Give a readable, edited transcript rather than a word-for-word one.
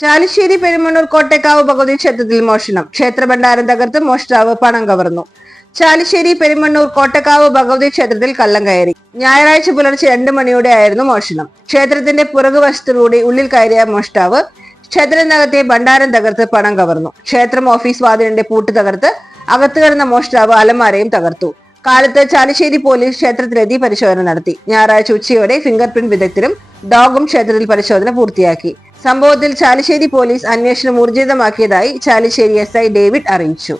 ചാലിശ്ശേരി പെരുമണ്ണൂർ കോട്ടേക്കാവ് ഭഗവതി ക്ഷേത്രത്തിൽ മോഷണം. ക്ഷേത്രഭണ്ഡാരം തകർത്ത് മോഷ്ടാവ് പണം കവർന്നു. ചാലിശ്ശേരി പെരുമണ്ണൂർ കോട്ടേക്കാവ് ഭഗവതി ക്ഷേത്രത്തിൽ കള്ളം കയറി. ഞായറാഴ്ച പുലർച്ചെ 2 മണിയോടെയായിരുന്നു മോഷണം. ക്ഷേത്രത്തിന്റെ പുറകുവശത്തുകൂടി ഉള്ളിൽ കയറിയ മോഷ്ടാവ് ക്ഷേത്രത്തിനകത്തെ ഭണ്ഡാരം തകർത്ത് പണം കവർന്നു. ക്ഷേത്രം ഓഫീസ് വാതിലിന്റെ പൂട്ട് തകർത്ത് അകത്ത് കിടന്ന മോഷ്ടാവ് അലമാരയും തകർത്തു. കാലത്ത് ചാലിശ്ശേരി പോലീസ് ക്ഷേത്രത്തിലെത്തി പരിശോധന നടത്തി. ഞായറാഴ്ച ഉച്ചയോടെ ഫിംഗർ പ്രിന്റ് വിദഗ്ധരും ഡോഗും ക്ഷേത്രത്തിൽ പരിശോധന പൂർത്തിയാക്കി. സംഭവത്തിൽ ചാലിശ്ശേരി പോലീസ് അന്വേഷണം ഊർജിതമാക്കിയതായി ചാലിശ്ശേരി SI ഡേവിഡ് അറിയിച്ചു.